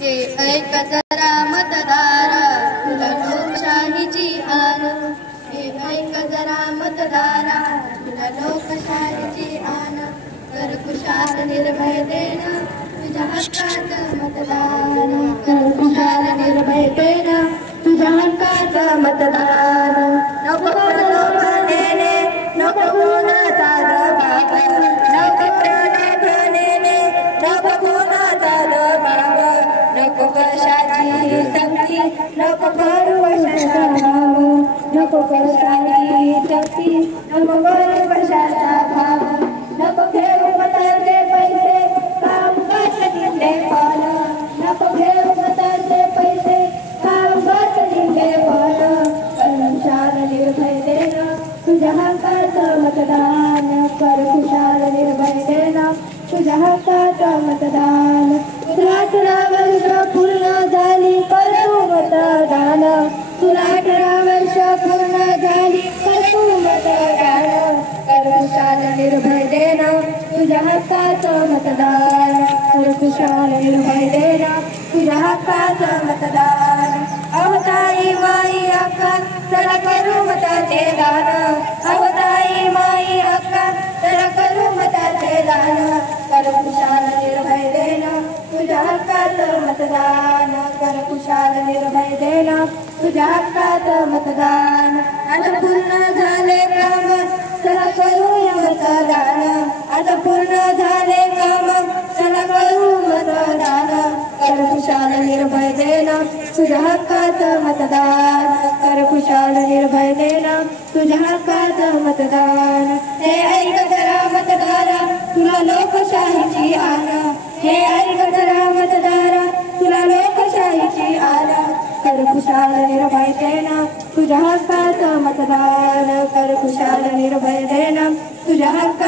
हे ऐक जरा मतदार तुला लोकशाहीची आन, हे ऐक जरा मतदारा तुला लोकशाहीची आन, कर खुशाल निर्भयतेनं तुझ्या हक्काचं मतदान, कर खुशाल निर्भयतेनं तुझ्या हक्काचं मतदान. नको प्रलोभनेने नको कोणाचा दबाव, नको प्रलोभनेने नको कोणाचा दबाव, नको कशाची सक्ती नको करू कशाचा भाव, नको कशाची सक्ती नको करू कशाचा भाव, नको घेऊ मताचे पैसे काम बसले फल, नको घेऊ मताचे पैसे काम बसले फल, कर खुशाल निर्भयतेनं तुझ्या हक्काचं मतदान, कर खुशाल निर्भयतेनं तुझ्या हक्काचं मतदान. तुला 18 वर्ष पूर्ण झाली कर तू मतदान, तुला 18 वर्ष पूर्ण झाली कर तू मतदान, कर खुशाल निर्भयतेनं तुझ्या हक्काचं मतदान, कर खुशाल निर्भयतेनं तुझ्या हक्काचं मतदान. अहो ताई माई अक्का चला करू मताचे दान, अहो ताई माई अक्का चला करू मताचे दान, कर खुशाल निर्भयतेनं तुझ्या हक्काचं मतदान, कर खुशाल निर्भयतेनं तुझ्या हक्काचं मतदान. आता पूर्ण झाले काम चला करूया मतदान, आता पूर्ण झाले काम चला करू मतदान, कर खुशाल निर्भयतेनं तुझ्या हक्काचं मतदान, कर खुशाल निर्भयतेनं तुझ्या हक्काचं मतदान. हे ऐक जरा मतदारा तुला लोकशाहीची आन, हे ऐक जरा मतदारा तुला लोकशाहीची आन, कर खुशाल निर्भयतेनं तुझ्या हक्काचं मतदान, कर खुशाल निर्भयतेनं तुझ्या हक्काचं